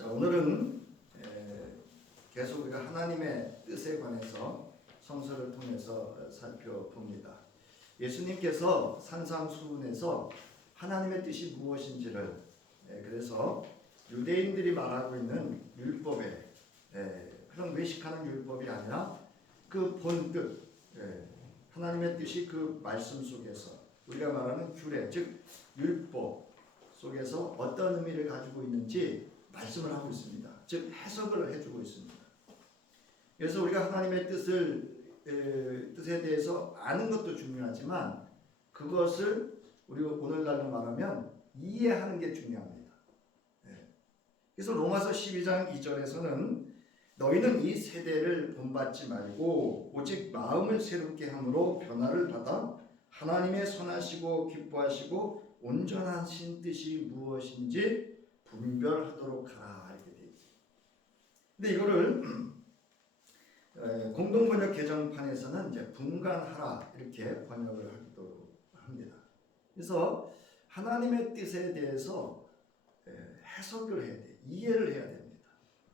자, 오늘은 계속 우리가 하나님의 뜻에 관해서 성서를 통해서 살펴봅니다. 예수님께서 산상수훈에서 하나님의 뜻이 무엇인지를 그래서 유대인들이 말하고 있는 율법에 그런 외식하는 율법이 아니라 그 본뜻 하나님의 뜻이 그 말씀 속에서 우리가 말하는 규례 즉 율법 속에서 어떤 의미를 가지고 있는지 말씀을 하고 있습니다. 즉 해석을 해주고 있습니다. 그래서 우리가 하나님의 뜻에 대해서 아는 것도 중요하지만 그것을 우리가 오늘날로 말하면 이해하는 게 중요합니다. 그래서 로마서 12장 2절에서는 너희는 이 세대를 본받지 말고 오직 마음을 새롭게 함으로 변화를 받아 하나님의 선하시고 기뻐하시고 온전하신 뜻이 무엇인지 분별하도록 하라 이렇게 되어 있습니다. 근데 이거를 공동번역 개정판에서는 이제 분간하라 이렇게 번역을 하기도 합니다. 그래서 하나님의 뜻에 대해서 해석을 해야 돼, 이해를 해야 됩니다.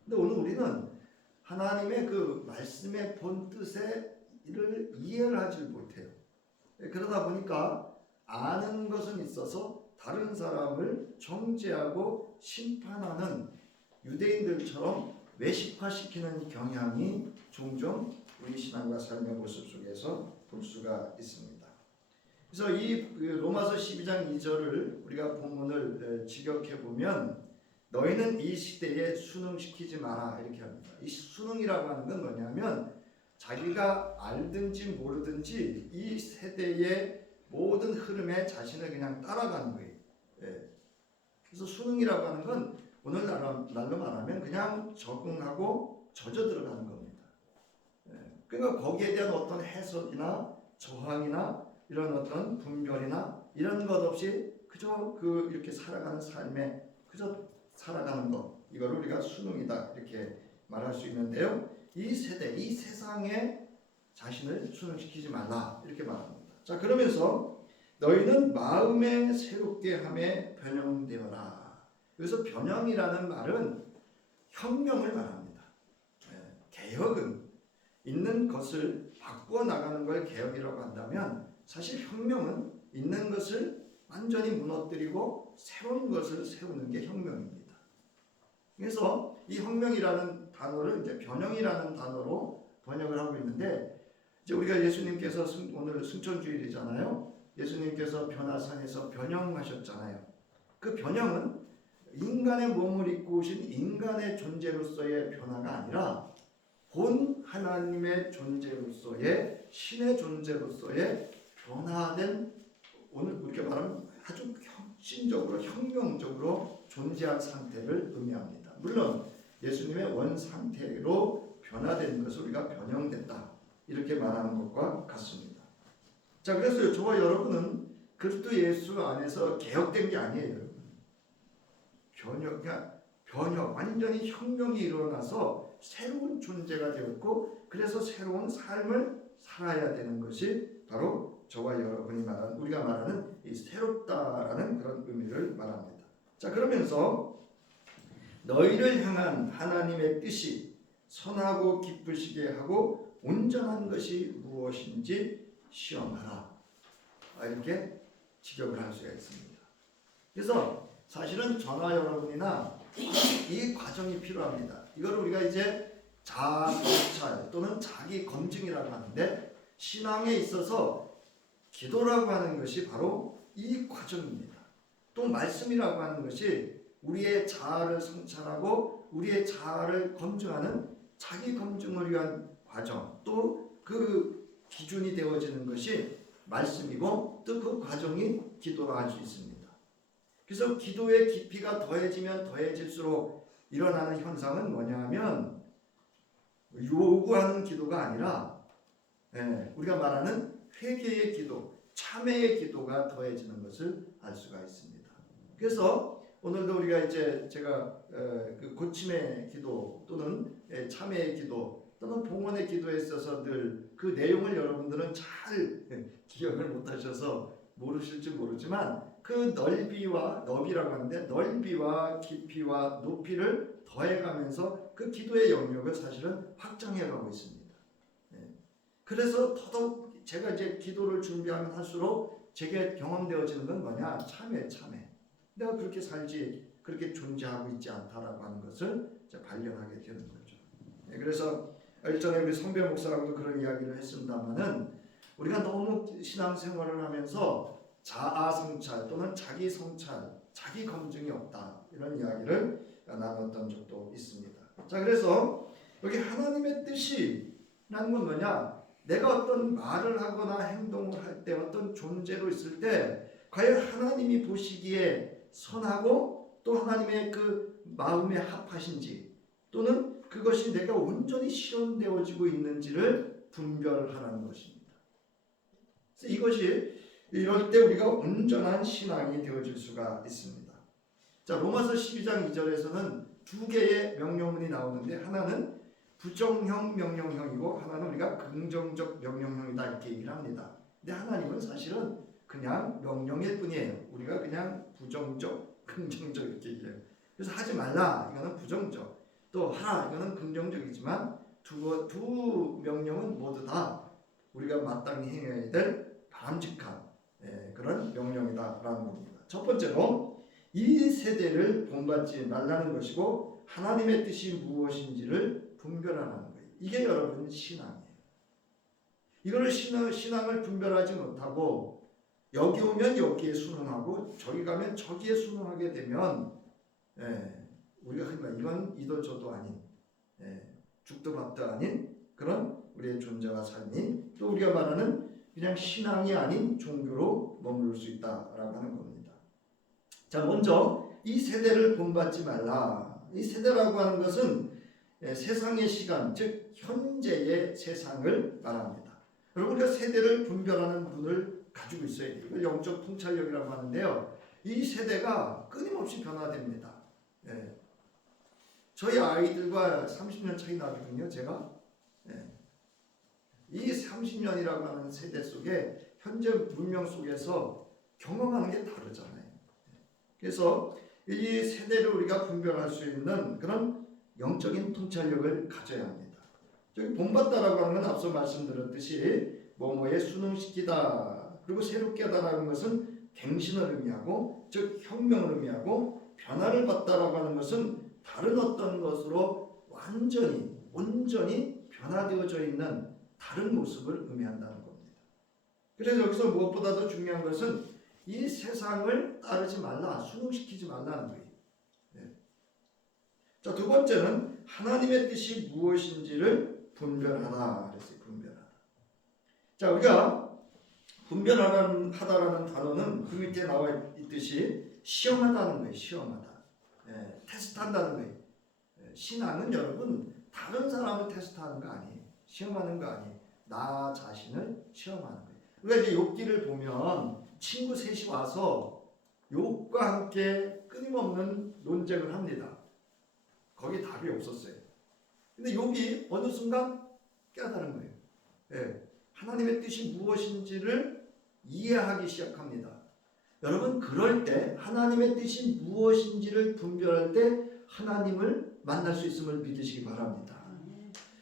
근데 오늘 우리는 하나님의 그 말씀의 본 뜻을 이해를 하지 못해요. 그러다 보니까 아는 것은 있어서 다른 사람을 정죄하고 심판하는 유대인들처럼 외식화시키는 경향이 종종 우리 신앙과 삶의 모습 속에서 볼 수가 있습니다. 그래서 이 로마서 12장 2절을 우리가 본문을 직역해 보면 너희는 이 시대에 순응시키지 마라 이렇게 합니다. 이 순응이라고 하는 건 뭐냐면 자기가 알든지 모르든지 이 세대의 모든 흐름에 자신을 그냥 따라가는 거예요. 그래서 순응이라고 하는 건 오늘날로 말하면 그냥 적응하고 젖어 들어가는 겁니다. 그러니까 거기에 대한 어떤 해석이나 저항이나 이런 어떤 분별이나 이런 것 없이 그저 이렇게 살아가는 삶에 그저 살아가는 것 이걸 우리가 순응이다 이렇게 말할 수 있는데요. 이 세대, 이 세상에 자신을 순응시키지 말라 이렇게 말합니다. 자, 그러면서 너희는 마음에 새롭게 함에 변형되어라. 그래서 변형이라는 말은 혁명을 말합니다. 개혁은 있는 것을 바꾸어 나가는 걸 개혁이라고 한다면 사실 혁명은 있는 것을 완전히 무너뜨리고 새로운 것을 세우는 게 혁명입니다. 그래서 이 혁명이라는 단어를 이제 변형이라는 단어로 번역을 하고 있는데 이제 우리가 예수님께서 오늘 승천주일이잖아요. 예수님께서 변화산에서 변형하셨잖아요. 그 변형은 인간의 몸을 입고 오신 인간의 존재로서의 변화가 아니라 본 하나님의 존재로서의 신의 존재로서의 변화된 오늘 우리가 말하면 아주 혁신적으로 혁명적으로 존재한 상태를 의미합니다. 물론 예수님의 원 상태로 변화된 것을 우리가 변형됐다 이렇게 말하는 것과 같습니다. 자, 그래서 저와 여러분은 그리스도 예수 안에서 개혁된 게 아니에요. 변혁, 완전히 혁명이 일어나서 새로운 존재가 되었고 그래서 새로운 삶을 살아야 되는 것이 바로 저와 여러분이 말하는 우리가 말하는 이 새롭다라는 그런 의미를 말합니다. 자, 그러면서 너희를 향한 하나님의 뜻이 선하고 기쁘시게 하고 온전한 것이 무엇인지 시험하라. 이렇게 직역을 할 수가 있습니다. 그래서 사실은 저나 여러분이나 이 과정이 필요합니다. 이걸 우리가 이제 자아 성찰 또는 자기 검증이라고 하는데 신앙에 있어서 기도라고 하는 것이 바로 이 과정입니다. 또 말씀이라고 하는 것이 우리의 자아를 성찰하고 우리의 자아를 검증하는 자기 검증을 위한 과정 또 그 기준이 되어지는 것이 말씀이고 또 그 과정이 기도라 할 수 있습니다. 그래서 기도의 깊이가 더해지면 더해질수록 일어나는 현상은 뭐냐면 요구하는 기도가 아니라 우리가 말하는 회개의 기도, 참회의 기도가 더해지는 것을 알 수가 있습니다. 그래서 오늘도 우리가 이제 제가 그 고침의 기도 또는 참회의 기도 또는 봉헌의 기도에 있어서 늘 그 내용을 여러분들은 잘 기억을 못하셔서 모르실지 모르지만 그 넓이와 너비라고 하는데 넓이와 깊이와 높이를 더해가면서 그 기도의 영역을 사실은 확장해가고 있습니다. 그래서 더더욱 제가 이제 기도를 준비하면 할수록 제게 경험되어지는 건 뭐냐? 참회. 내가 그렇게 살지, 그렇게 존재하고 있지 않다라고 하는 것을 발견하게 되는 거죠. 그래서 일전에 우리 성배 목사하고도 그런 이야기를 했습니다만은 우리가 너무 신앙생활을 하면서 자아 성찰 또는 자기 성찰, 자기 검증이 없다 이런 이야기를 나눴던 적도 있습니다. 자, 그래서 여기 하나님의 뜻이라는 건 뭐냐? 내가 어떤 말을 하거나 행동을 할 때 어떤 존재로 있을 때 과연 하나님이 보시기에 선하고 또 하나님의 그 마음에 합하신지 또는 그것이 내가 온전히 실현되어지고 있는지를 분별하라는 것입니다. 그래서 이것이 이럴 때 우리가 온전한 신앙이 되어질 수가 있습니다. 자, 로마서 12장 2절에서는 두 개의 명령문이 나오는데 하나는 부정형 명령형이고 하나는 우리가 긍정적 명령형이다 이렇게 얘기를 합니다. 근데 하나님은 사실은 그냥 명령일 뿐이에요. 우리가 그냥 부정적, 긍정적 이렇게 얘기해요. 그래서 하지 말라 이거는 부정적, 또 하라 이거는 긍정적이지만 두 명령은 모두 다 우리가 마땅히 행해야 될 바람직한 그런 명령이다라는 겁니다. 첫 번째로 이 세대를 본받지 말라는 것이고 하나님의 뜻이 무엇인지를 분별하라는 거예요. 이게 여러분 신앙이에요. 이거를 신앙을 분별하지 못하고 여기 오면 여기에 순응하고 저기 가면 저기에 순응하게 되면 우리가 흔히 말 이건 이도 저도 아닌 죽도 밥도 아닌 그런 우리의 존재와 삶이 또 우리가 말하는 그냥 신앙이 아닌 종교로 머무를 수 있다라고 하는 겁니다. 자, 먼저 이 세대를 본받지 말라. 이 세대라고 하는 것은 세상의 시간, 즉 현재의 세상을 말합니다. 여러분, 우리가 세대를 분별하는 눈을 가지고 있어야 돼요. 이걸 영적 통찰력이라고 하는데요. 이 세대가 끊임없이 변화됩니다. 저희 아이들과 30년 차이 나거든요. 제가 이 30년이라고 하는 세대 속에 현재 문명 속에서 경험하는 게 다르잖아요. 그래서 이 세대를 우리가 분별할 수 있는 그런 영적인 통찰력을 가져야 합니다. 저기 본받다라고 하는 건 앞서 말씀드렸듯이 뭐뭐에 순응시키다 그리고 새롭게 하다라는 것은 갱신을 의미하고 즉 혁명을 의미하고 변화를 받다라고 하는 것은 다른 어떤 것으로 온전히 변화되어져 있는 다른 모습을 의미한다는 겁니다. 그래서 여기서 무엇보다도 중요한 것은 이 세상을 따르지 말라, 순응시키지 말라는 거예요. 자, 두 번째는 하나님의 뜻이 무엇인지를 분별하라 그랬어요. 분별하라. 자, 우리가 분별하다라는 단어는 그 밑에 나와 있듯이 시험하다는 거예요. 시험하다. 테스트한다는 거예요. 신앙은 여러분 다른 사람을 테스트하는 거 아니에요. 시험하는 거 아니에요. 나 자신을 시험하는 거예요. 우리가 이제 욥기를 보면 친구 셋이 와서 욥과 함께 끊임없는 논쟁을 합니다. 거기 답이 없었어요. 근데 욥이 어느 순간 깨달은 거예요. 하나님의 뜻이 무엇인지를 이해하기 시작합니다. 여러분, 그럴 때 하나님의 뜻이 무엇인지를 분별할 때 하나님을 만날 수 있음을 믿으시기 바랍니다.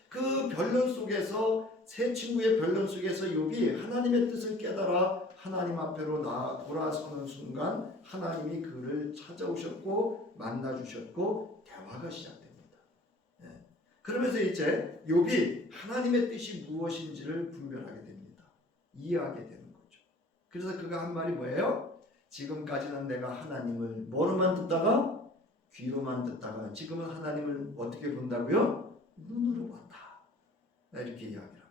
그 변론 속에서 세 친구의 변론 속에서 욥이 하나님의 뜻을 깨달아 하나님 앞으로 돌아서는 순간 하나님이 그를 찾아오셨고 만나주셨고 대화가 시작됩니다. 그러면서 이제 욥이 하나님의 뜻이 무엇인지를 분별하게 됩니다. 이해하게 되는 거죠. 그래서 그가 한 말이 뭐예요? 지금까지는 내가 하나님을 뭐로만 듣다가 귀로만 듣다가 지금은 하나님을 어떻게 본다고요? 눈으로 본다. 이렇게 이야기를 합니다.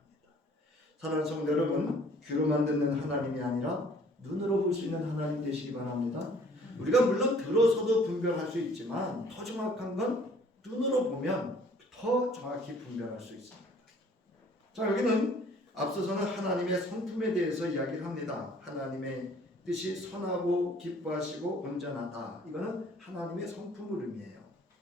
사랑하는 성도 여러분, 귀로만 듣는 하나님이 아니라 눈으로 볼 수 있는 하나님 되시기 바랍니다. 우리가 물론 들어서도 분별할 수 있지만 더 정확한 건 눈으로 보면 더 정확히 분별할 수 있습니다. 자, 여기는 앞서서는 하나님의 성품에 대해서 이야기를 합니다. 하나님의 뜻이 선하고 기뻐하시고 온전하다. 이거는 하나님의 성품을 의미해요.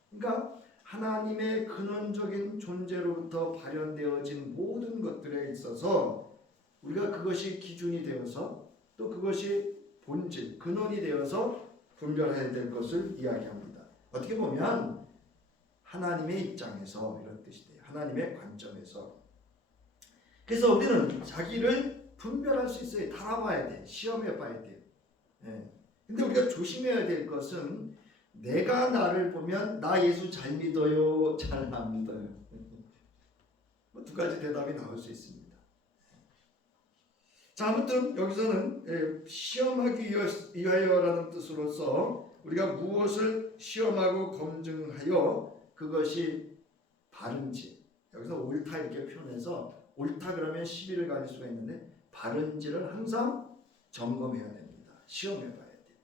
그러니까 하나님의 근원적인 존재로부터 발현되어진 모든 것들에 있어서 우리가 그것이 기준이 되어서 또 그것이 본질, 근원이 되어서 분별해야 될 것을 이야기합니다. 어떻게 보면 하나님의 입장에서 이런 뜻이 돼요. 하나님의 관점에서. 그래서 우리는 자기를 분별할 수 있어요. 달아봐야 돼. 시험해 봐야 돼요. 예. 근데 우리가 조심해야 될 것은 내가 나를 보면 나 예수 잘 믿어요, 잘 안 믿어요. 뭐 두 가지 대답이 나올 수 있습니다. 자, 아무튼 여기서는 시험하기 위하여라는 뜻으로서 우리가 무엇을 시험하고 검증하여 그것이 바른지, 여기서 옳다 이렇게 표현해서 옳다 그러면 시비를 가질 수가 있는데 바른지를 항상 점검해야 됩니다. 시험해 봐야 돼요.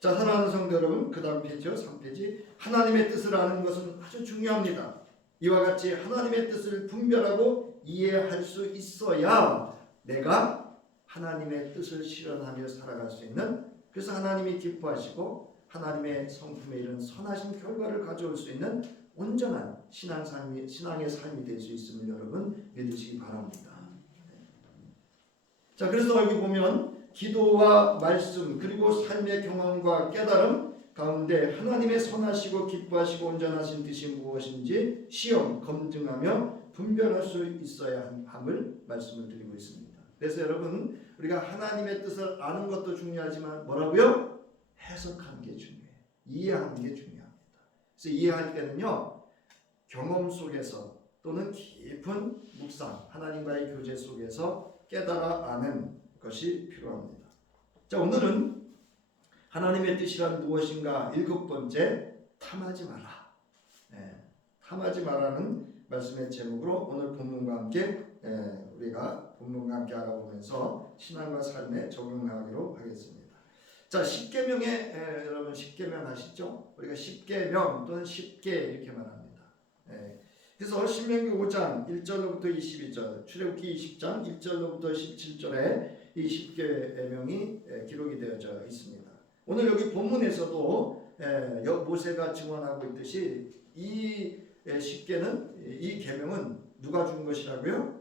자, 사랑하는 성도 여러분, 그 다음 페이지요, 3페이지. 하나님의 뜻을 아는 것은 아주 중요합니다. 이와 같이 하나님의 뜻을 분별하고 이해할 수 있어야 내가 하나님의 뜻을 실현하며 살아갈 수 있는, 그래서 하나님이 기뻐하시고 하나님의 성품에 이른 선하신 결과를 가져올 수 있는 온전한 신앙의 삶이 될 수 있음을 여러분 믿으시기 바랍니다. 자, 그래서 여기 보면 기도와 말씀 그리고 삶의 경험과 깨달음 가운데 하나님의 선하시고 기뻐하시고 온전하신 뜻이 무엇인지 시험, 검증하며 분별할 수 있어야 함을 말씀을 드리고 있습니다. 그래서 여러분, 우리가 하나님의 뜻을 아는 것도 중요하지만 뭐라고요? 해석하는 게 중요해요. 이해하는 게 중요합니다. 그래서 이해할 때는요, 경험 속에서 또는 깊은 묵상, 하나님과의 교제 속에서 깨달아 아는 것이 필요합니다. 자, 오늘은 하나님의 뜻이란 무엇인가 7번째, 탐하지 마라. 탐하지 마라는 말씀의 제목으로 오늘 본문과 함께 우리가 본문과 함께 알아보면서 신앙과 삶에 적용하기로 하겠습니다. 자, 십계명에 여러분 십계명 아시죠? 우리가 십계명 또는 십계 이렇게 말합니다. 그래서 신명기 5장 1절로부터 22절, 출애굽기 20장 1절로부터 17절에 이 십계명이 기록이 되어져 있습니다. 오늘 여기 본문에서도 모세가 증언하고 있듯이 이 십계는, 이 계명은 누가 준 것이라고요?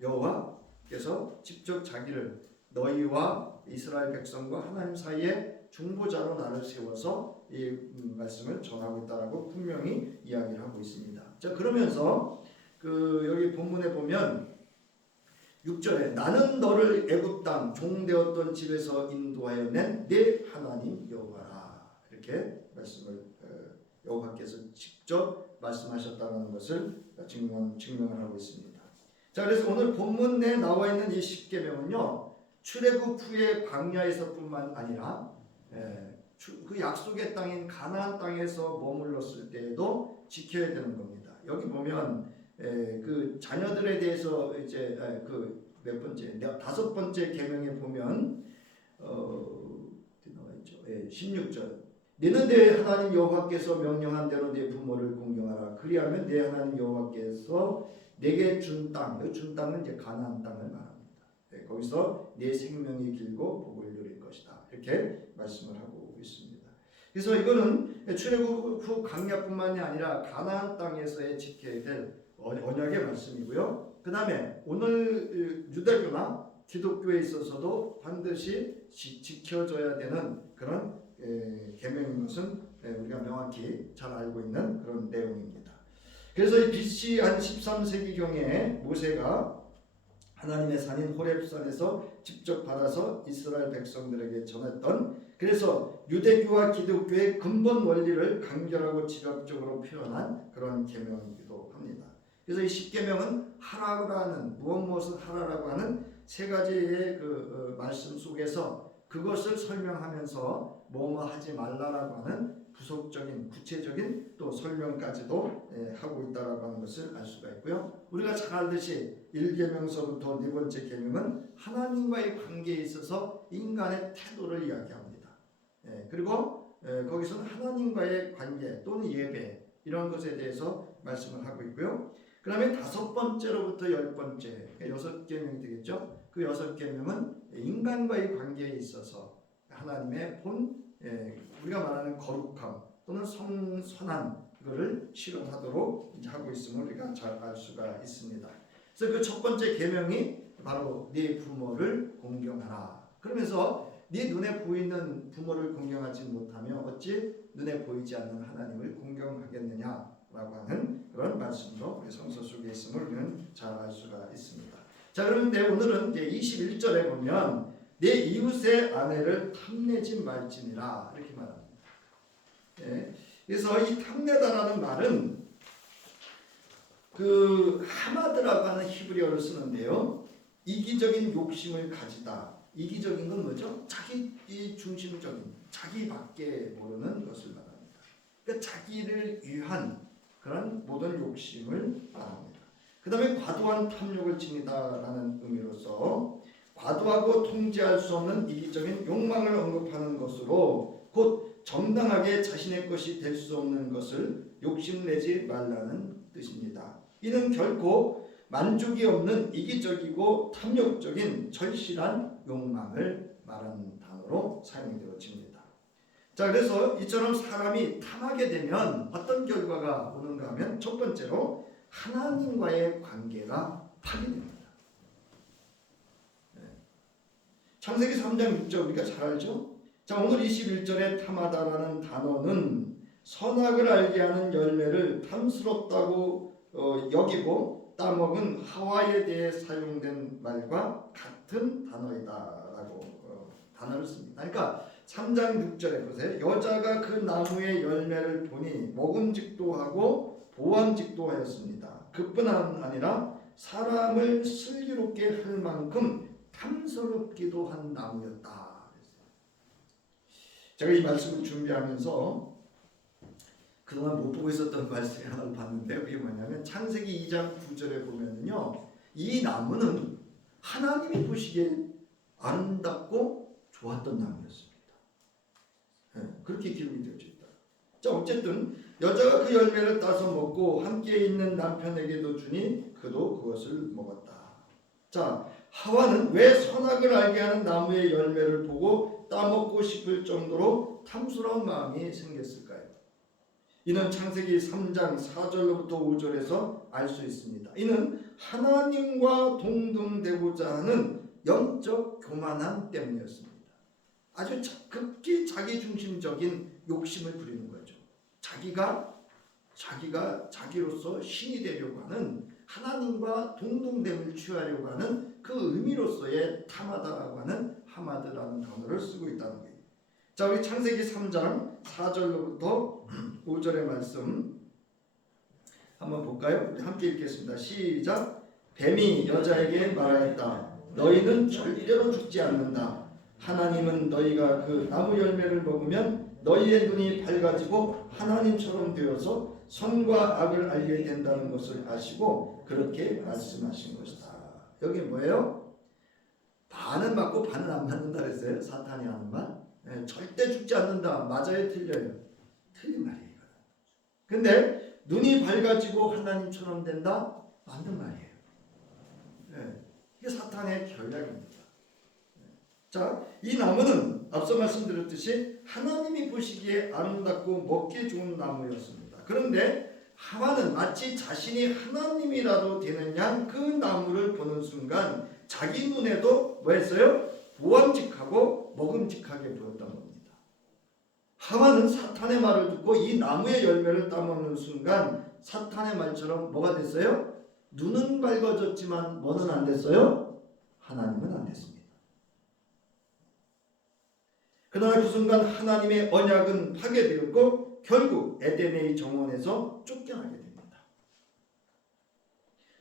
여호와께서 직접 자기를 너희와 이스라엘 백성과 하나님 사이에 중보자로 나를 세워서 이 말씀을 전하고 있다라고 분명히 이야기를 하고 있습니다. 자, 그러면서 여기 본문에 보면 6절에 나는 너를 애굽 땅 종되었던 집에서 인도하여 낸 내 하나님 여호와라, 이렇게 말씀을 여호와께서 직접 말씀하셨다는 것을 증명을 하고 있습니다. 자, 그래서 오늘 본문 내에 나와 있는 이 십계명은요, 출애굽 후에 광야에서뿐만 아니라 그 약속의 땅인 가나안 땅에서 머물렀을 때에도 지켜야 되는 겁니다. 여기 보면 그 자녀들에 대해서 이제 그 몇 번째, 5번째 계명에 보면 나와 있죠. 16절. 너는 내 하나님 여호와께서 명령한 대로 내 부모를 공경하라. 그리하면 내 하나님 여호와께서 내게 준 땅, 준 땅은 이제 가나안 땅을 말합니다. 거기서 내 생명이 길고 복을 누릴 것이다. 이렇게 말씀을 하고 있습니다. 그래서 이거는 출애굽 후 광야뿐만이 아니라 가나안 땅에서의 지켜야 될 언약의 말씀이고요. 그 다음에 오늘 유대교나 기독교에 있어서도 반드시 지켜져야 되는 그런 계명인 것은 우리가 명확히 잘 알고 있는 그런 내용입니다. 그래서 이 BC 한 13세기경에 모세가 하나님의 산인 호렙산에서 직접 받아서 이스라엘 백성들에게 전했던, 그래서 유대교와 기독교의 근본 원리를 간결하고 직접적으로 표현한 그런 계명이기도 합니다. 그래서 이 십계명은 하라라는 무엇을 하라라고 하는 세 가지의 그 말씀 속에서 그것을 설명하면서 뭐뭐 하지 말라라고 하는 부속적인 구체적인 또 설명까지도 하고 있다라고 하는 것을 알 수가 있고요. 우리가 잘 알듯이 1계명서부터 4번째 계명은 하나님과의 관계에 있어서 인간의 태도를 이야기합니다. 그리고 거기서는 하나님과의 관계 또는 예배 이런 것에 대해서 말씀을 하고 있고요. 그 다음에 5번째로부터 10번째 6계명이 되겠죠. 그 6계명은 인간과의 관계에 있어서 하나님의 본 우리가 말하는 거룩함 또는 선한 것을 실현하도록 하고 있음을 우리가 잘 알 수가 있습니다. 그래서 그 첫 번째 계명이 바로 네 부모를 공경하라. 그러면서 네 눈에 보이는 부모를 공경하지 못하며 어찌 눈에 보이지 않는 하나님을 공경하겠느냐라고 하는 그런 말씀도 우리 성서 속에 있음을 우리는 잘 알 수가 있습니다. 자, 그런데 오늘은 이제 21절에 보면 내 이웃의 아내를 탐내지 말지니라 이렇게 말합니다. 예, 그래서 이 탐내다라는 말은 그 하마드라고 하는 히브리어를 쓰는데요. 이기적인 욕심을 가지다. 이기적인 건 뭐죠? 자기 중심적인, 자기밖에 모르는 것을 말합니다. 그러니까 자기를 위한 그런 모든 욕심을 말합니다. 그 다음에 과도한 탐욕을 지니다라는 의미로서 과도하고 통제할 수 없는 이기적인 욕망을 언급하는 것으로 곧 정당하게 자신의 것이 될 수 없는 것을 욕심내지 말라는 뜻입니다. 이는 결코 만족이 없는 이기적이고 탐욕적인 절실한 욕망을 말하는 단어로 사용되어집니다. 자, 그래서 이처럼 사람이 탐하게 되면 어떤 결과가 오는가 하면 첫 번째로 하나님과의 관계가 파괴됩니다. 창세기 3장 6절 우리가 잘 알죠? 자, 오늘 21절에 탐하다라는 단어는 선악을 알게 하는 열매를 탐스럽다고 여기고 따먹은 하와에 대해 사용된 말과 같은 단어이다라고 단어를 씁니다. 그러니까 3장 6절에 보세요. 여자가 그 나무의 열매를 보니 먹음직도 하고 보암직도 하였습니다. 그뿐 아니라 사람을 슬기롭게 할 만큼 탐스럽기도 한 나무였다. 제가 이 말씀을 준비하면서 그동안 못 보고 있었던 말씀이 하나를 봤는데 그게 뭐냐면 창세기 2장 9절에 보면요, 이 나무는 하나님이 보시기에 아름답고 좋았던 나무였습니다. 네, 그렇게 기록이 되어져 있다. 자, 어쨌든 여자가 그 열매를 따서 먹고 함께 있는 남편에게도 주니 그도 그것을 먹었다. 자, 하와는 왜 선악을 알게 하는 나무의 열매를 보고 따먹고 싶을 정도로 탐스러운 마음이 생겼을까요? 이는 창세기 3장 4절로부터 5절에서 알 수 있습니다. 이는 하나님과 동등되고자 하는 영적 교만함 때문이었습니다. 아주 극히 자기중심적인 욕심을 부리는 거죠. 자기로서 신이 되려고 하는, 하나님과 동등됨을 취하려고 하는 그 의미로서의 탐하다라고 하는 하마드라는 단어를 쓰고 있다는 거예요. 자, 우리 창세기 3장 4절로부터 5절의 말씀 한번 볼까요? 우리 함께 읽겠습니다. 시작. 뱀이 여자에게 말하였다. 너희는 절대로 죽지 않는다. 하나님은 너희가 그 나무 열매를 먹으면 너희의 눈이 밝아지고 하나님처럼 되어서 선과 악을 알게 된다는 것을 아시고 그렇게 말씀하신 것이다. 여기 뭐예요? 반은 맞고 반은 안 맞는다 그랬어요. 사탄이 하는 말. 네, 절대 죽지 않는다. 맞아요, 틀려요? 틀린 말이에요. 근데 눈이 밝아지고 하나님처럼 된다? 맞는 말이에요. 네, 이게 사탄의 결략입니다. 자, 이 나무는 앞서 말씀드렸듯이 하나님이 보시기에 아름답고 먹기 좋은 나무였습니다. 그런데 하와는 마치 자신이 하나님이라도 되는 양 그 나무를 보는 순간 자기 눈에도 뭐 했어요? 보암직하고 먹음직하게 보였던 겁니다. 하와는 사탄의 말을 듣고 이 나무의 열매를 따먹는 순간 사탄의 말처럼 뭐가 됐어요? 눈은 밝아졌지만 뭐는 안 됐어요? 하나님은 안 됐습니다. 그러나 그 순간 하나님의 언약은 파괴되었고 결국 에덴의 정원에서 쫓겨나게 됩니다.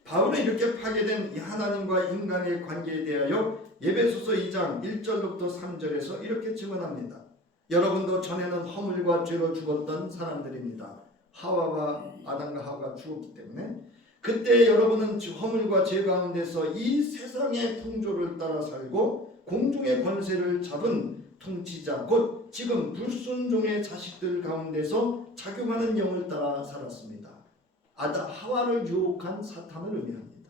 바울은 이렇게 파괴된 이 하나님과 인간의 관계에 대하여 에베소서 2장 1절부터 3절에서 이렇게 증언합니다. 여러분도 전에는 허물과 죄로 죽었던 사람들입니다. 아담과 하와가 죽었기 때문에 그때 여러분은 허물과 죄 가운데서 이 세상의 풍조를 따라 살고 공중의 권세를 잡은 통치자 곧 지금 불순종의 자식들 가운데서 작용하는 영을 따라 살았습니다. 하와를 유혹한 사탄을 의미합니다.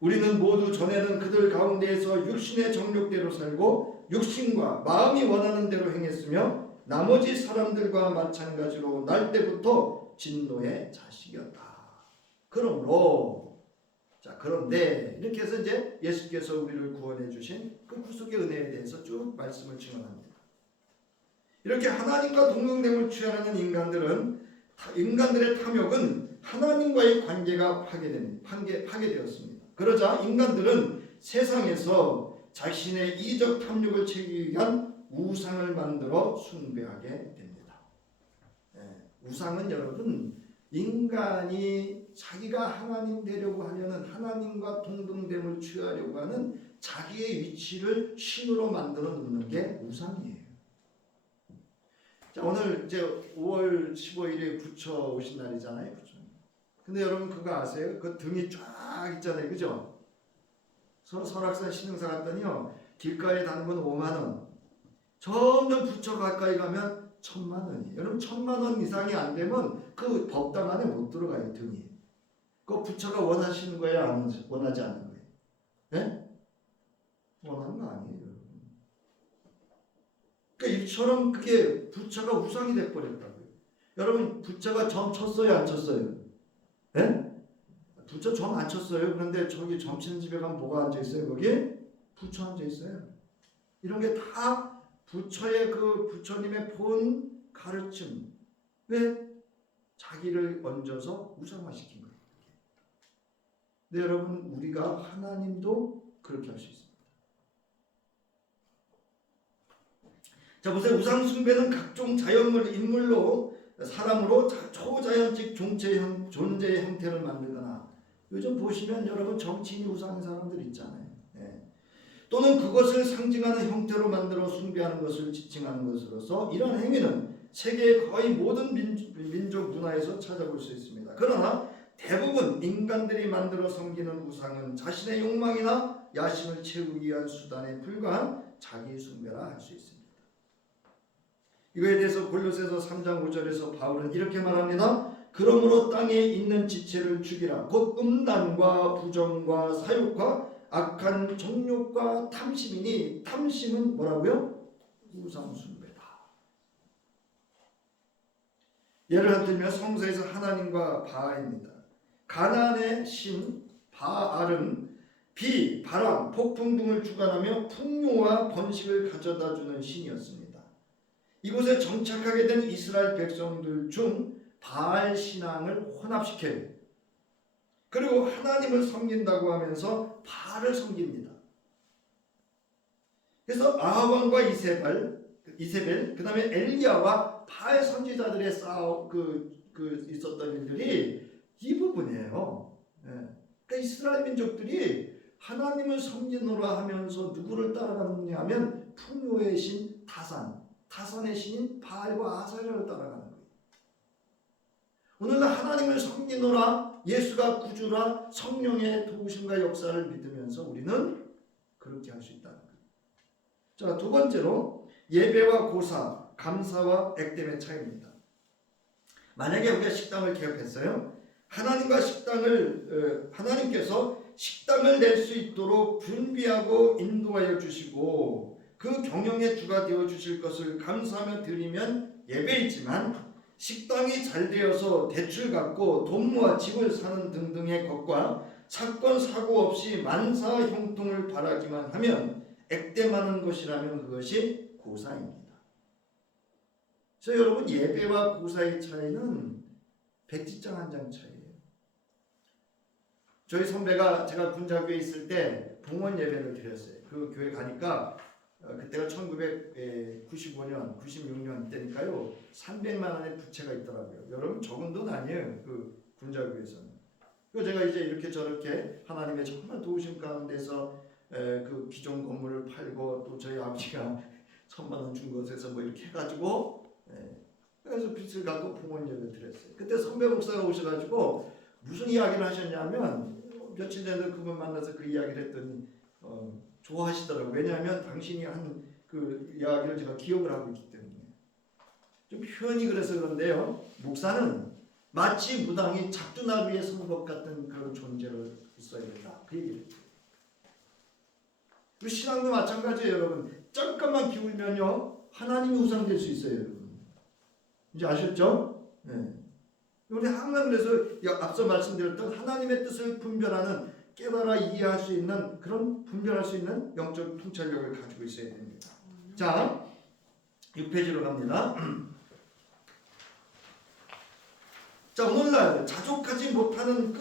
우리는 모두 전에는 그들 가운데에서 육신의 정욕대로 살고 육신과 마음이 원하는 대로 행했으며 나머지 사람들과 마찬가지로 날 때부터 진노의 자식이었다. 그러므로 자, 그런데 이렇게 해서 이제 예수께서 우리를 구원해 주신 그 구속의 은혜에 대해서 쭉 말씀을 증언합니다. 이렇게 하나님과 동등됨을 취하는 인간들의 탐욕은 하나님과의 관계가 파괴되었습니다. 그러자 인간들은 세상에서 자신의 이적 탐욕을 채우기 위한 우상을 만들어 숭배하게 됩니다. 우상은 여러분, 인간이 자기가 하나님 되려고 하려는, 하나님과 동등됨을 취하려고 하는 자기의 위치를 신으로 만들어 놓는 게 우상이에요. 자, 오늘 이제 5월 15일에 부처 오신 날이잖아요. 부처. 근데 여러분 그거 아세요? 그 등이 쫙 있잖아요. 그죠? 설악산 신흥사 갔더니요, 길가에 단건 5만 원, 점점 부처 가까이 가면 1,000만 원이에요. 여러분 1,000만 원 이상이 안 되면 그 법당 안에 못 들어가요. 등이. 그 부처가 원하시는 거예요? 안 원하지 않는 거예요? 네? 원하는 거 아니에요. 그러니까 이처럼 그게 부처가 우상이 돼버렸다고요. 여러분 부처가 점 쳤어요? 안 쳤어요? 네? 부처 점 안 쳤어요. 그런데 저기 점 치는 집에 가면 뭐가 앉아있어요? 거기? 부처 앉아있어요. 이런 게 다 부처의 그 부처님의 본 가르침. 왜? 자기를 얹어서 우상화시킨 거예요. 근데 여러분 우리가 하나님도 그렇게 할 수 있습니다. 자, 보세요. 우상 숭배는 각종 자연물, 인물로, 사람으로 초자연적 존재의 형태를 만들거나, 요즘 보시면 여러분 정치인이 우상인 사람들 있잖아요. 또는 그것을 상징하는 형태로 만들어 숭배하는 것을 지칭하는 것으로서 이런 행위는 세계의 거의 모든 민족 문화에서 찾아볼 수 있습니다. 그러나 대부분 인간들이 만들어 섬기는 우상은 자신의 욕망이나 야심을 채우기 위한 수단에 불과한 자기 숭배라 할 수 있습니다. 이거에 대해서 골로새서 3장 5절에서 바울은 이렇게 말합니다. 그러므로 땅에 있는 지체를 죽이라. 곧 음란과 부정과 사욕과 악한 정욕과 탐심이니, 탐심은 뭐라고요? 우상 숭배다. 예를 들면 성서에서 하나님과 바알입니다. 가나안의 신 바알은 비, 바람, 폭풍 등을 주관하며 풍요와 번식을 가져다주는 신이었습니다. 이곳에 정착하게 된 이스라엘 백성들 중 바알 신앙을 혼합시켜요. 그리고 하나님을 섬긴다고 하면서 바알을 섬깁니다. 그래서 아합 왕과 이세벨, 그 다음에 엘리야와 바알 선지자들의 있었던 일들이 이 부분이에요. 그러니까 이스라엘 민족들이 하나님을 섬기노라 하면서 누구를 따라가느냐 하면 풍요의 신 타산의 신인 바알과 아사랴를 따라가는 거예요. 오늘날 하나님을 섬기노라, 예수가 구주라, 성령의 도우심과 역사를 믿으면서 우리는 그렇게 할 수 있다는 거예요. 자, 두 번째로 예배와 고사, 감사와 액땜의 차이입니다. 만약에 우리가 식당을 개업했어요. 하나님께서 식당을 낼 수 있도록 준비하고 인도하여 주시고 그 경영의 주가 되어 주실 것을 감사하며 드리면 예배이지만, 식당이 잘 되어서 대출 갚고 돈 모아 집을 사는 등등의 것과 사건 사고 없이 만사 형통을 바라기만 하면 액땜하는 것이라면 그것이 고사입니다. 그래서 여러분 예배와 고사의 차이는 백지장 한 장 차이예요. 저희 선배가 제가 군자교회에 있을 때 봉헌 예배를 드렸어요. 그 교회 가니까 그때가 1995년, 96년 때니까요. 300만 원의 부채가 있더라고요. 여러분 적은 돈 아니에요. 그 군자교회에서는. 그리고 제가 이제 이렇게 저렇게 하나님의 정말 도우심 가운데서 그 기존 건물을 팔고 또 저희 아버지가 1,000만 원 준 것에서 뭐 이렇게 해가지고 그래서 빚을 갖고 봉헌 예배를 드렸어요. 그때 선배 목사가 오셔가지고 무슨 이야기를 하셨냐면 며칠 전에 그분 만나서 그 이야기를 했더니 좋아하시더라고요. 왜냐하면 당신이 한 그 이야기를 제가 기억을 하고 있기 때문에. 좀 표현이 그래서 그런데요. 목사는 마치 무당이 잡두나루에 선 것 같은 그런 존재로 있어야 된다. 그 얘기를 했어요. 그리고 신앙도 마찬가지예요. 여러분. 잠깐만 기울면요. 하나님이 우상될 수 있어요. 여러분. 이제 아셨죠? 네. 우리 항상 그래서 앞서 말씀드렸던 하나님의 뜻을 분별하는 깨달아 이해할 수 있는 그런 분별할 수 있는 영적 통찰력을 가지고 있어야 됩니다. 자, 6페이지로 갑니다. 자, 오늘날 자족하지 못하는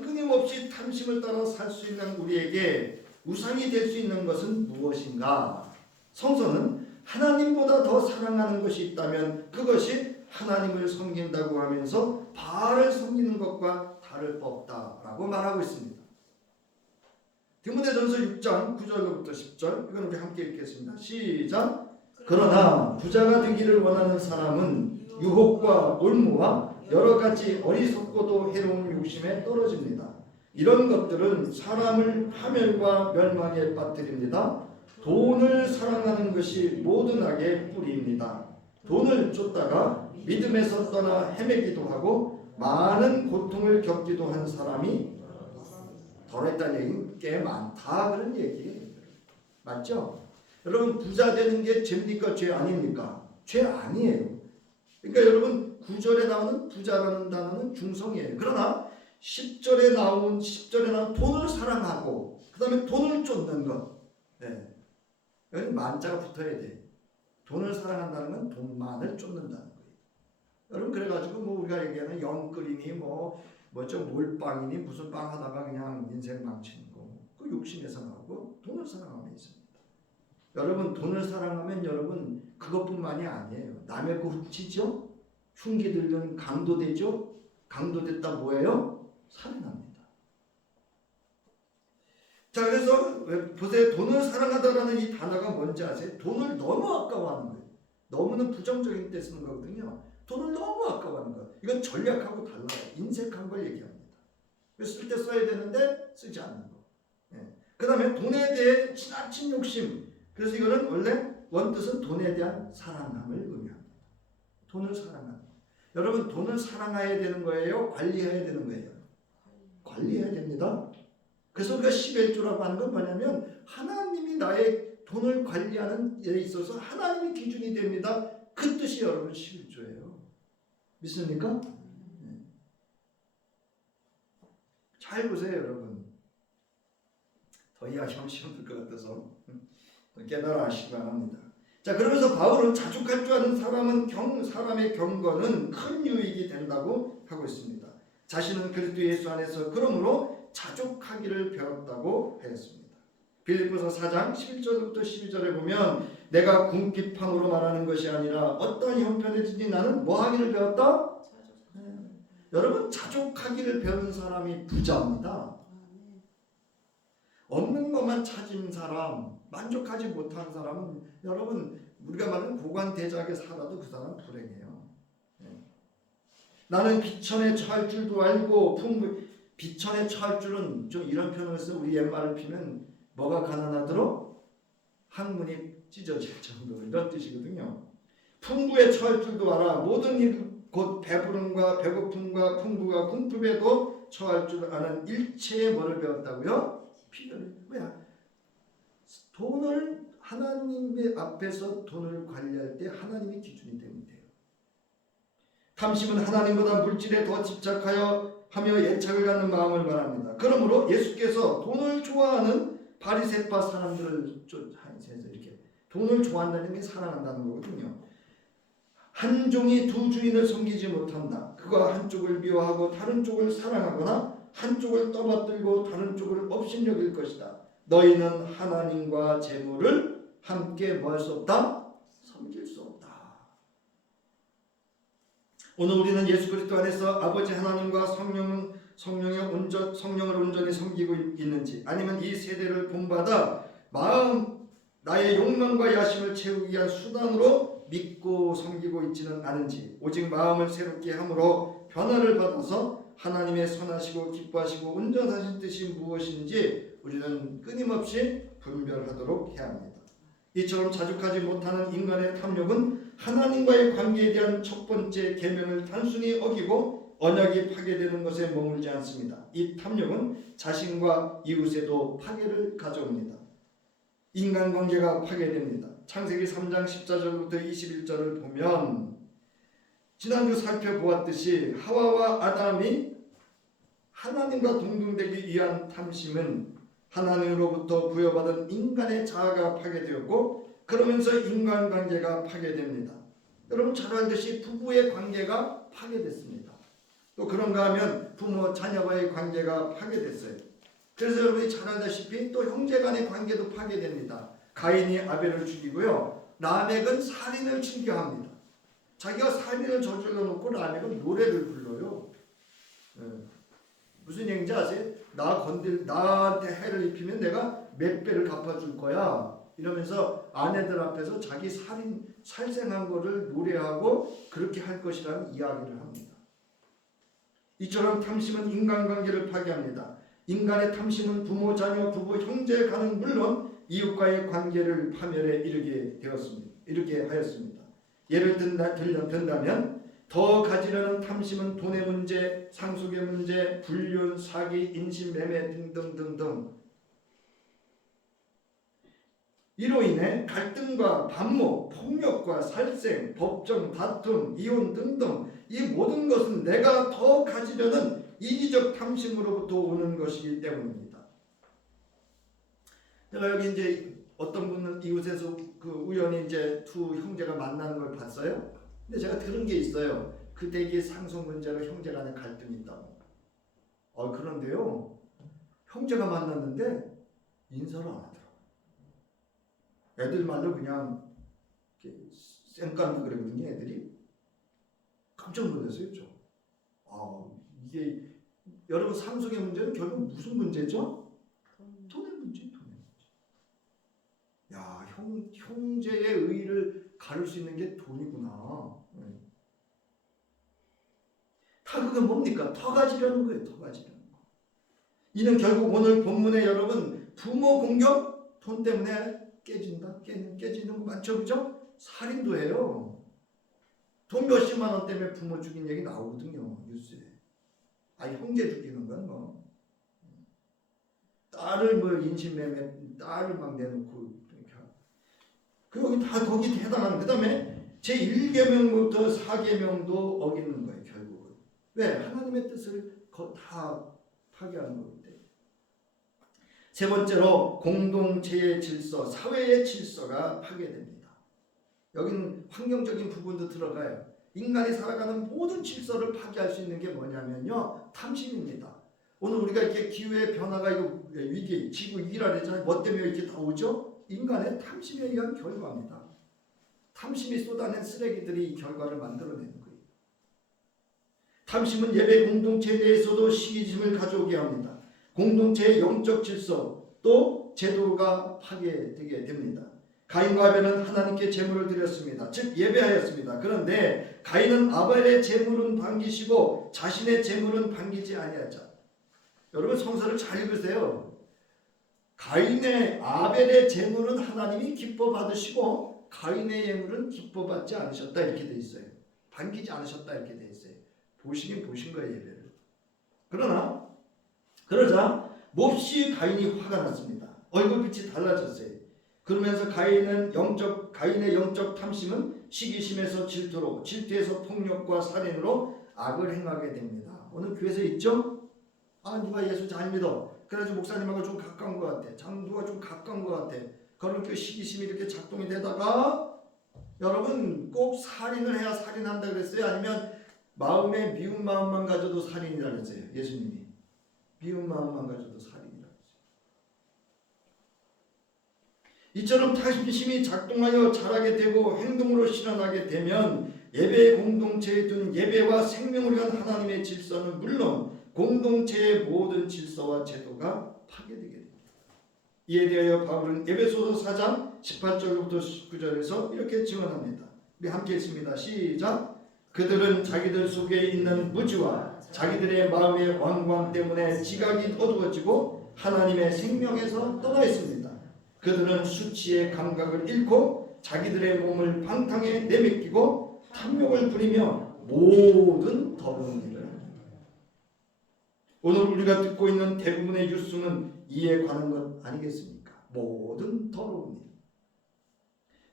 끊임없이 탐심을 따라 살 수 있는 우리에게 우상이 될 수 있는 것은 무엇인가? 성서는 하나님보다 더 사랑하는 것이 있다면 그것이 하나님을 섬긴다고 하면서 바알을 섬기는 것과 다를 바 없다라고 말하고 있습니다. 디모데전서 6장 9절로부터 10절, 이건 우리 함께 읽겠습니다. 시작. 그러나 부자가 되기를 원하는 사람은 유혹과 올무와 여러 가지 어리석고도 해로운 욕심에 떨어집니다. 이런 것들은 사람을 파멸과 멸망에 빠뜨립니다. 돈을 사랑하는 것이 모든 악의 뿌리입니다. 돈을 쫓다가 믿음에서 떠나 헤매기도 하고 많은 고통을 겪기도 한 사람이 덜했다는 얘기는 꽤 많다, 그런 얘기예요. 맞죠? 여러분, 부자 되는 게 죄입니까? 죄 아닙니까? 죄 아니에요. 그러니까 여러분, 9절에 나오는 부자라는 단어는 중성이에요. 그러나 10절에 나온 돈을 사랑하고 그 다음에 돈을 쫓는 것, 여기 만자가 붙어야 돼. 돈을 사랑한다는 건 돈만을 쫓는다는 거예요. 여러분, 그래가지고 뭐 우리가 얘기하는 영끌이니 뭐죠, 몰빵이니 무슨 빵 하다가 그냥 인생 망치는 거, 그 욕심에서 나오고 돈을 사랑함에 있습니다. 여러분, 돈을 사랑하면 여러분 그것뿐만이 아니에요. 남의 거 훔치죠? 흉기 들면 강도되죠? 강도됐다 뭐예요? 살인합니다. 자, 그래서 보세요. 돈을 사랑하다라는 이 단어가 뭔지 아세요? 돈을 너무 아까워하는 거예요. 너무는 부정적인 때 쓰는 거거든요. 돈을 너무 아까워하는 거. 이건 전략하고 달라요. 인색한 걸 얘기합니다. 쓸 때 써야 되는데 쓰지 않는 거. 그 다음에 돈에 대해 지나친 욕심. 그래서 이거는 원래 원뜻은 돈에 대한 사랑함을 의미합니다. 돈을 사랑하는 거. 여러분, 돈을 사랑해야 되는 거예요? 관리해야 되는 거예요? 관리해야 됩니다. 그래서 우리가 11조라고 하는 건 뭐냐면 하나님이 나의 돈을 관리하는 데 있어서 하나님이 기준이 됩니다. 그 뜻이 여러분 11조예요. 믿습니까? 잘 보세요, 여러분. 더 이해하시면 쉬울 것 같아서 깨달아 하시기 바랍니다. 자, 그러면서 바울은 자족할 줄 아는 사람의 경건은 큰 유익이 된다고 하고 있습니다. 자신은 그리스도 예수 안에서 그러므로 자족하기를 배웠다고 하였습니다. 빌립보서 4장 11절부터 12절에 보면 내가 궁핍함으로 말하는 것이 아니라 어떤 형편이든지 나는 뭐 하기를 배웠다? 여러분, 자족하기를 배운 사람이 부자입니다. 없는 것만 찾은 사람, 만족하지 못한 사람은 여러분, 우리가 말하는 고관대작에 살아도 그 사람은 불행해요. 나는 비천에 처할 줄도 알고 비천에 처할 줄은 좀 이런 표현을 써. 우리 옛말을 피면 뭐가 가난하도록 항문이 찢어질 정도로 이런 뜻이거든요. 풍부에 처할 줄도 알아. 모든 일 곧 배부름과 배고픔과 풍부가 궁핍에도 처할 줄 아는 일체의 뭐를 배웠다고요? 피를. 뭐야? 돈을 하나님의 앞에서 돈을 관리할 때 하나님이 기준이 되면 돼요. 탐심은 하나님보다 물질에 더 집착하여 하며 애착을 갖는 마음을 말합니다. 그러므로 예수께서 돈을 좋아하는 바리새파 사람들을 이렇게 돈을 좋아한다는 게 사랑한다는 거거든요. 한 종이 두 주인을 섬기지 못한다. 그가 한쪽을 미워하고 다른 쪽을 사랑하거나 한쪽을 떠받들고 다른 쪽을 업신여길 것이다. 너희는 하나님과 재물을 함께 뭐 할 수 없다? 섬길 수 없다. 오늘 우리는 예수 그리스도 안에서 아버지 하나님과 성령을 온전히 섬기고 있는지, 아니면 이 세대를 본받아 나의 욕망과 야심을 채우기 위한 수단으로 믿고 섬기고 있지는 않은지, 오직 마음을 새롭게 함으로 변화를 받아서 하나님의 선하시고 기뻐하시고 온전하신 뜻이 무엇인지 우리는 끊임없이 분별하도록 해야 합니다. 이처럼 자족하지 못하는 인간의 탐욕은 하나님과의 관계에 대한 첫 번째 계명을 단순히 어기고 언약이 파괴되는 것에 머물지 않습니다. 이 탐욕은 자신과 이웃에도 파괴를 가져옵니다. 인간관계가 파괴됩니다. 창세기 3장 14절부터 21절을 보면 지난주 살펴보았듯이 하와와 하나님과 동등되기 위한 탐심은 하나님으로부터 부여받은 인간의 자아가 파괴되었고 그러면서 인간관계가 파괴됩니다. 여러분 잘 알듯이 부부의 관계가 파괴됐습니다. 또 그런가 하면 부모 자녀와의 관계가 파괴됐어요. 그래서 여러분이 잘 알다시피 또 형제간의 관계도 파괴됩니다. 가인이 아벨을 죽이고요. 라멕은 살인을 즐겨합니다. 자기가 살인을 저질러 놓고 라멕은 노래를 불러요. 무슨 얘기인지 아세요? 나한테 해를 입히면 내가 몇 배를 갚아줄 거야. 이러면서 아내들 앞에서 자기 살생한 거를 노래하고 그렇게 할 것이라는 이야기를 합니다. 이처럼 탐심은 인간관계를 파괴합니다. 인간의 탐심은 부모, 자녀, 부부, 형제 간은 물론 이웃과의 관계를 파멸에 이르게 하였습니다. 예를 든다면 더 가지려는 탐심은 돈의 문제, 상속의 문제, 불륜, 사기, 인신매매 등등등등 이로 인해 갈등과 반목, 폭력과 살생, 법정 다툼, 이혼 등등 이 모든 것은 내가 더 가지려는 이기적 탐심으로부터 오는 것이기 때문입니다. 제가 여기 이제 어떤 분은 이웃에서 그 우연히 이제 두 형제가 만나는 걸 봤어요. 근데 제가 들은 게 있어요. 그 댁이 상속 문제로 형제 간에 갈등이 있다고. 그런데요. 형제가 만났는데 인사를 안 하더라고요. 애들 말로 그냥 쌩까는 그러거든요. 애들이. 깜짝 놀랐어요. 이게 여러분 상속의 문제는 결국 무슨 문제죠? 돈의 문제. 야, 형제의 의의를 가를 수 있는 게 돈이구나. 다 그게 뭡니까? 더 가지려는 거예요. 더 가지려는 거. 이는 결국 오늘 본문에 여러분 부모 공격, 돈 때문에 깨지는 거 맞죠? 그죠? 살인도 해요. 돈 몇십만 원 때문에 부모 죽인 얘기 나오거든요. 뉴스에. 형제 죽이는 건 뭐. 딸을 인신매매, 딸을 막 내놓고 거기 해당하는. 그 다음에 제1계명부터 4계명도 어기는 거예요. 결국은. 왜? 하나님의 뜻을 다 파괴하는 거기 때문에. 세 번째로 공동체의 질서, 사회의 질서가 파괴됩니다. 여기는 환경적인 부분도 들어가요. 인간이 살아가는 모든 질서를 파괴할 수 있는 게 뭐냐면요. 탐심입니다. 오늘 우리가 이렇게 기후의 변화가 위기, 지구 위기라 그랬잖아요. 뭐 때문에 이렇게 다 오죠? 인간의 탐심에 의한 결과입니다. 탐심이 쏟아낸 쓰레기들이 이 결과를 만들어내는 거예요. 탐심은 예배 공동체 내에서도 시기심을 가져오게 합니다. 공동체의 영적 질서 또 제도가 파괴되게 됩니다. 가인과 아벨은 하나님께 제물을 드렸습니다. 즉 예배하였습니다. 그런데 가인은 아벨의 제물은 반기시고 자신의 제물은 반기지 아니하자. 여러분 성서를 잘 읽으세요. 가인의 아벨의 제물은 하나님이 기뻐 받으시고 가인의 예물은 기뻐 받지 않으셨다 이렇게 돼 있어요. 반기지 않으셨다 이렇게 돼 있어요. 보시긴 보신 거예요 예배를. 그러자 몹시 가인이 화가 났습니다. 얼굴빛이 달라졌어요. 그러면서 가인의 영적 탐심은 시기심에서 질투로, 질투에서 폭력과 살인으로 악을 행하게 됩니다. 오늘 교회에서 있죠? 누가 예수 잘 믿어. 그래가지고 목사님하고 좀 가까운 것 같아. 장로가 좀 가까운 것 같아. 그렇게 시기심이 이렇게 작동이 되다가 여러분 꼭 살인을 해야 살인한다 그랬어요? 아니면 마음에 미운 마음만 가져도 살인이라 그랬어요? 예수님이. 미운 마음만 가져도 살인이라 그랬어요. 이처럼 탐심이 작동하여 자라게 되고 행동으로 실현하게 되면 예배 공동체에 둔 예배와 생명을 위한 하나님의 질서는 물론 공동체의 모든 질서와 제도가 파괴되게 됩니다. 이에 대하여 바울은 에베소서 4장 18절부터 19절에서 이렇게 증언합니다. 우리 함께 읽습니다. 시작. 그들은 자기들 속에 있는 무지와 자기들의 마음의 완고함 때문에 지각이 어두워지고 하나님의 생명에서 떠나 있습니다. 그들은 수치의 감각을 잃고 자기들의 몸을 방탕에 내맡기고 탐욕을 부리며 모든 더러운 일을 합니다. 오늘 우리가 듣고 있는 대부분의 뉴스는 이에 관한 것 아니겠습니까? 모든 더러운 일.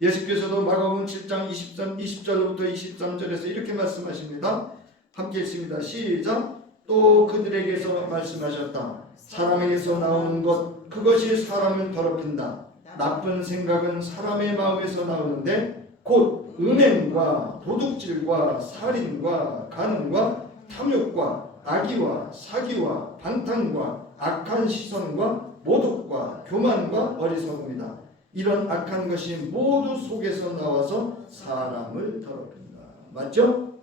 예수께서도 마가복음 7장 20절부터 23절에서 이렇게 말씀하십니다. 함께 읽습니다. 시작. 또 그들에게서 말씀하셨다. 사람에게서 나오는 것 그것이 사람을 더럽힌다. 나쁜 생각은 사람의 마음에서 나오는데 곧 음행과 도둑질과 살인과 간음과 탐욕과 악의와 사기와 방탕과 악한 시선과 모독과 교만과 어리석음이다. 이런 악한 것이 모두 속에서 나와서 사람을 더럽힌다. 맞죠?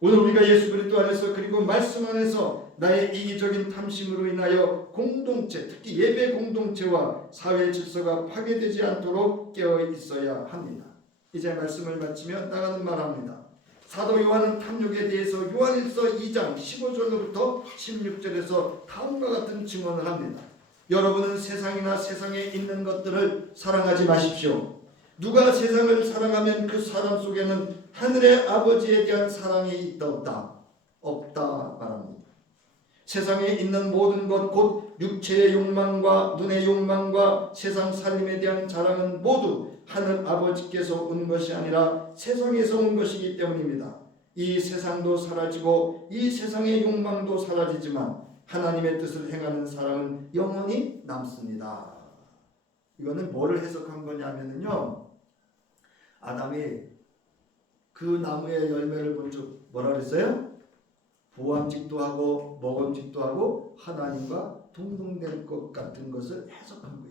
오늘 우리가 예수 그리스도 안에서 그리고 말씀 안에서 나의 이기적인 탐심으로 인하여 공동체, 특히 예배 공동체와 사회 질서가 파괴되지 않도록 깨어 있어야 합니다. 이제 말씀을 마치며 나가는 말합니다. 사도 요한은 탐욕에 대해서 요한일서 2장 15절로부터 16절에서 다음과 같은 증언을 합니다. 여러분은 세상이나 세상에 있는 것들을 사랑하지 마십시오. 누가 세상을 사랑하면 그 사람 속에는 하늘의 아버지에 대한 사랑이 있다 없다? 없다 말합니다. 세상에 있는 모든 것 곧 육체의 욕망과 눈의 욕망과 세상 살림에 대한 자랑은 모두 하늘 아버지께서 온 것이 아니라 세상에서 온 것이기 때문입니다. 이 세상도 사라지고 이 세상의 욕망도 사라지지만 하나님의 뜻을 행하는 사람은 영원히 남습니다. 이거는 뭐를 해석한 거냐면요, 아담이 그 나무의 열매를 본 적 뭐라 그랬어요? 보암직도 하고 먹음직도 하고 하나님과 동등될 것 같은 것을 해석한 거예요.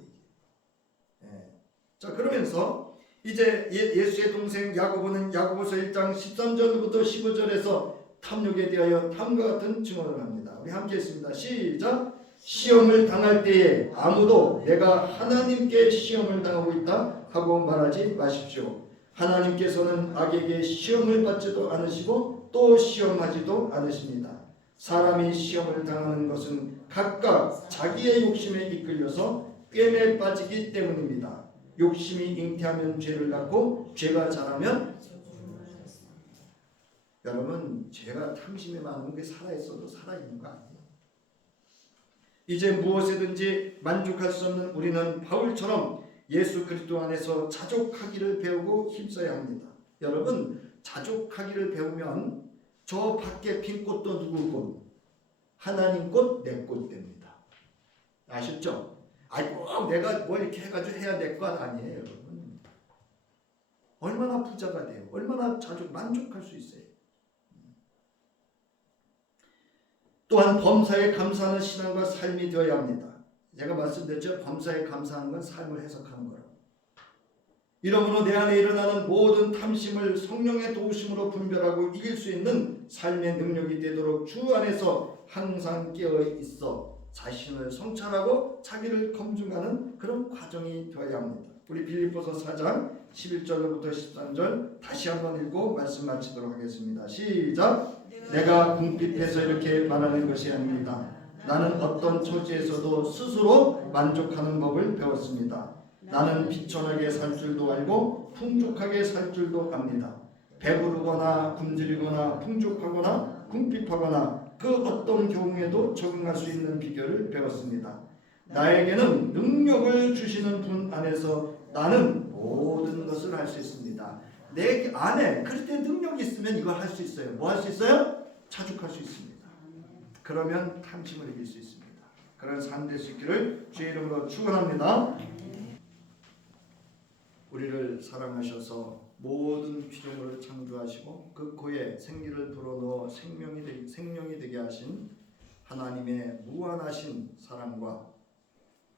자, 그러면서 이제 예수의 동생 야고보는 야고보서 1장 13절부터 15절에서 탐욕에 대하여 다음과 같은 증언을 합니다. 우리 함께 했습니다. 시작. 시험을 당할 때에 아무도 내가 하나님께 시험을 당하고 있다 하고 말하지 마십시오. 하나님께서는 악에게 시험을 받지도 않으시고 또 시험하지도 않으십니다. 사람이 시험을 당하는 것은 각각 자기의 욕심에 이끌려서 꿰매 빠지기 때문입니다. 욕심이 잉태하면 죄를 낳고 죄가 자라면 여러분, 죄가 탐심에 많은 게 살아있어도 살아있는 거 아니에요. 이제 무엇에든지 만족할 수 없는 우리는 바울처럼 예수 그리스도 안에서 자족하기를 배우고 힘써야 합니다. 여러분, 자족하기를 배우면 저 밖에 핀 꽃도 누구 꽃? 하나님 꽃, 내 꽃 됩니다. 아셨죠? 아이고 내가 뭘 이렇게 해가지고 해야 될 것 아니에요. 여러분. 얼마나 부자가 돼요? 얼마나 만족할 수 있어요? 또한 범사에 감사하는 신앙과 삶이 되어야 합니다. 제가 말씀드렸죠. 범사에 감사하는 건 삶을 해석하는 거라고. 이러므로 내 안에 일어나는 모든 탐심을 성령의 도우심으로 분별하고 이길 수 있는 삶의 능력이 되도록 주 안에서 항상 깨어 있어 자신을 성찰하고 자기를 검증하는 그런 과정이 되어야 합니다. 우리 빌립보서 4장 11절부터 13절 다시 한번 읽고 말씀 마치도록 하겠습니다. 시작. 내가 궁핍해서 이렇게 말하는 것이 아닙니다. 나는 어떤 처지에서도 스스로 만족하는 법을 배웠습니다. 나는 비천하게 살 줄도 알고 풍족하게 살 줄도 압니다. 배부르거나 굶주리거나 풍족하거나 궁핍하거나 그 어떤 경우에도 적응할 수 있는 비결을 배웠습니다. 나에게는 능력을 주시는 분 안에서 나는 모든 것을 할 수 있습니다. 내 안에 그럴 때 능력이 있으면 이걸 할 수 있어요. 뭐 할 수 있어요? 자족할 수 있습니다. 그러면 탐심을 이길 수 있습니다. 그런 삶 될 수 있기를 주의 이름으로 축원합니다. 우리를 사랑하셔서 모든 피조물을 창조하시고 그 코에 생기를 불어넣어 생명이 되게 하신 하나님의 무한하신 사랑과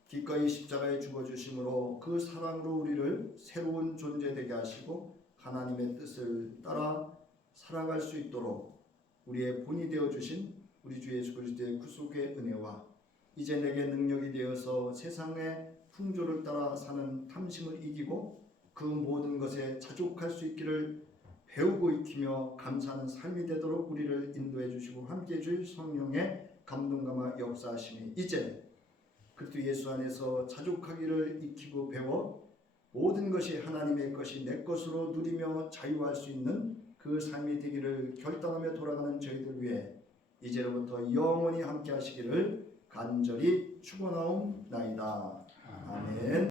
기꺼이 십자가에 죽어주심으로 그 사랑으로 우리를 새로운 존재 되게 하시고 하나님의 뜻을 따라 살아갈 수 있도록 우리의 본이 되어주신 우리 주 예수 그리스도의 구속의 은혜와 이제 내게 능력이 되어서 세상의 풍조를 따라 사는 탐심을 이기고 그 모든 것에 자족할 수 있기를 배우고 익히며 감사하는 삶이 되도록 우리를 인도해 주시고 함께해 줄 성령의 감동감화 역사하심이 이제 그리스도 예수 안에서 자족하기를 익히고 배워 모든 것이 하나님의 것이 내 것으로 누리며 자유할 수 있는 그 삶이 되기를 결단하며 돌아가는 저희들 위해 이제로부터 영원히 함께 하시기를 간절히 축원하옵나이다. 아멘.